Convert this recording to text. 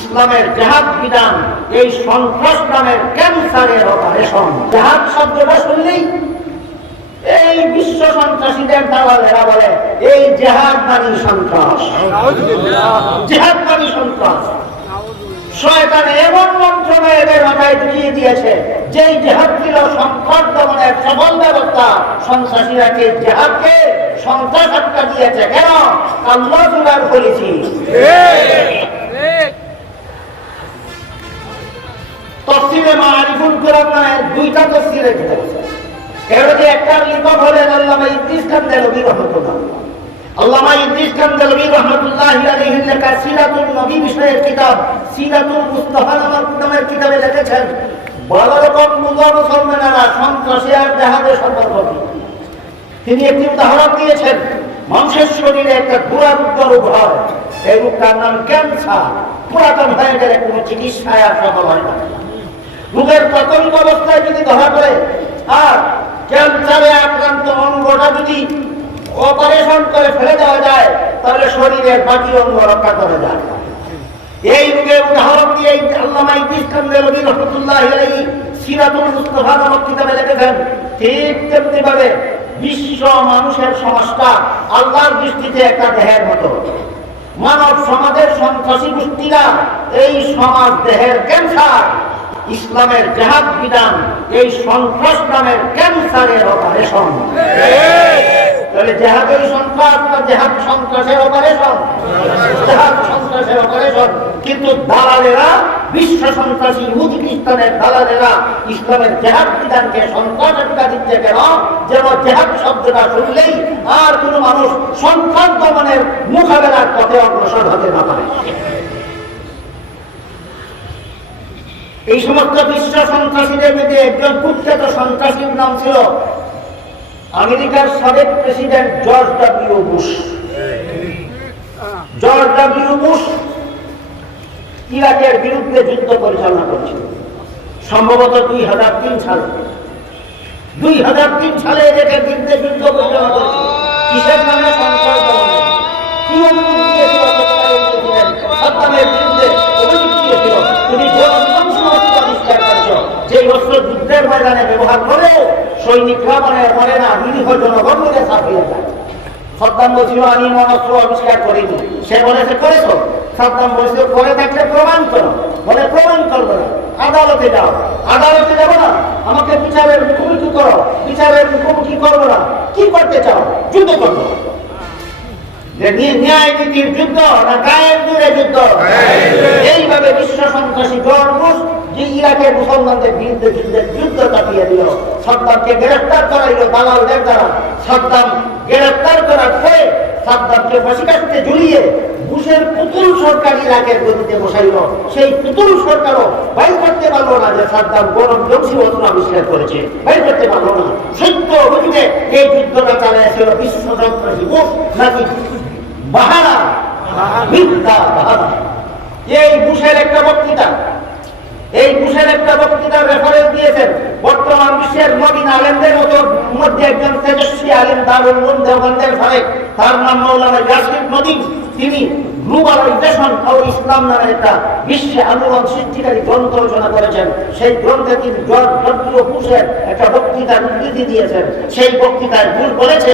ইসলামের জেহাদ বিধান এই সন্ত্রাস নামের ক্যান্সারের অপারেশন। জেহাদ শব্দটা শুনলেই এই বিশ্ব সন্ত্রাসীদের দালালেরা বলে এই জেহাদ মানে সন্ত্রাস, জেহাদ মানে সন্ত্রাস। শয়তান এমন মন্ত্রণা এদের মাথায় ঢুকিয়ে দিয়েছে যে জেহাদ ছিল সন্ত্রাস দমনের সফল ব্যবস্থা। সন্ত্রাসীরা কে জেহাদকে সন্ত্রাস আটকা দিয়েছে। কেন? আল্লাহ জুলার বলেছি। তফসিরে মারিফুল কোরআন নামে দুইটা তফসির রেখেছে। এর মধ্যে একটা লেখক হলেন আল্লামা ইদ্রিস খান দেলভী রহমাতুল্লাহ। আল্লামা ইদ্রিস খান দেলভী রহমাতুল্লাহি আলাইহির লেখা সিরাতুন নবী বিষয়ের কিতাব সিরাতুল মুস্তাফা নামের কিতাবে লিখেছেন, বড় রকম মুসলমানেরা সন্ত্রাসী আর জেহাদের সম্পর্ক। তিনি একটি উদাহরণ দিয়েছেন, মানুষের শরীরে একটা দুরারোগ্য রোগ হয়, এই রোগটার নাম ক্যান্সার। পুরাতন হয়ে গেলে কোনো চিকিৎসায় আর সফল হয় না। রোগের প্রাথমিক অবস্থায় যদি ধরা পড়ে আর ক্যান্সারে আক্রান্ত অঙ্গটা যদি অপারেশন করে ফেলে দেওয়া যায় তাহলে শরীরের বাকি অঙ্গ রক্ষা করা যায়। এই রোগের উদাহরণ দিয়ে আল্লামা ইদ্রিস খান দেলভী রহমাতুল্লাহি আলাইহি সিরাতুল মুস্তাফা নামক কিতাবে লিখেছেন, ঠিক তেমনি ভাবে বিশ্ব মানুষের সমাজটা আল্লাহর দৃষ্টিতে একটা দেহের মতো। মানব সমাজের সন্ত্রাসী গোষ্ঠীরা এই সমাজ দেহের ক্যান্সার। ইসলামের জেহাদ বিধান এই সন্ত্রাস নামের ক্যান্সারের অপারেশন। তাহলে জেহাদের সন্ত্রাস না জেহাদ সন্ত্রাসের অপারেশন? জেহাদ সন্ত্রাসের অপারেশন। কিন্তু দালালেরা, বিশ্ব সন্ত্রাসী ইহুদি খ্রিস্টানের দালালেরা ইসলামের জেহাদ বিধানকে সন্ত্রাস আটকা দিচ্ছে। কেন? যেন জেহাদ শব্দটা শুনলেই আর কোনো মানুষ সন্ত্রাস দমনের মোকাবেলার পথে অগ্রসর হতে না পারে। এই সমস্ত বিশ্ব সন্ত্রাসীদের মধ্যে একজন কুখ্যাত সন্ত্রাসীর নাম ছিল আমেরিকার সাবেক president George W Bush. George W Bush ইরাকের বিরুদ্ধে যুদ্ধ পরিচালনা করেছিল সম্ভবত 2003 সালে। 2003 সালে ইরাকের বিরুদ্ধে যুদ্ধ পরিচালনা করেছিল। কিসের নামে? সন্ত্রাস দমনের। কি অনুমতি দিয়েছিল? সাদ্দামের বিরুদ্ধে অভিযোগ দিয়েছিল তুমি যে অস্ত্র যুদ্ধের ময়দানে ব্যবহার করে সৈনিকরা মরে না, নিরীহ জনগণ মিলে ছাপিয়ে যায়। সাদ্দাম বলছিল আমি অস্ত্র আবিষ্কার করিনি। সে বলেছে করেছো। সাদ্দাম বলছিল করে থাকলে প্রমাণ করো। বলে প্রমাণ করবো না, আদালতে যাও। আদালতে যাবো না, আমাকে বিচারের মুখোমুখি করো। বিচারের মুখোমুখি করবো না, কি করতে চাও? যুদ্ধ করবো। ন্যায় নীতির যুদ্ধ না গায়ের জোরে যুদ্ধ? এইভাবে বিশ্ব সন্ত্রাসী জর্জ বুশ যে ইরাকের মুসলমানদের বিরুদ্ধে যুদ্ধ চাপিয়ে দিল, সাদ্দামকে গ্রেফতার করাইল দালালদের দ্বারা। সাদ্দাম গ্রেফতার করার পরে সাদ্দামকে ফাঁসি কাস্তে ঝুলিয়ে বুশের পুতুল সরকার ইরাকের গদিতে বসাইল। সেই পুতুল সরকারও বাইর করতে পারলো না যে সাদ্দাম গরম জংশী অস্ত্র আবিষ্কার করেছে, বাইর করতে পারলো না। সত্য অভিযোগে এই যুদ্ধটা চালাইছিল বিশ্ব সন্ত্রাসী বুশ নাকি বাহারা, মিথ্যা বাহারা। এই বুশের একটা বক্তৃতার রেফারেন্স দিয়েছেন বর্তমান বিশ্বের নবীন আলেমদের মধ্যে একজন তেজস্বী আলেম দারুল উলুম দেওবন্দের ফারেক, তার নাম মাওলানা ইয়াসির নদী। তিনি গ্লোবালাইজেশন ও ইসলাম নামে একটা বিশ্বে আন্দোলন সৃষ্টিকারী গ্রন্থ রচনা করেছেন। সেই গ্রন্থে তিনি জর্জ ডব্লিউ বুশের একটা বক্তৃতার উদ্ধৃতি দিয়েছেন। সেই বক্তৃতায় বুশ বলেছেন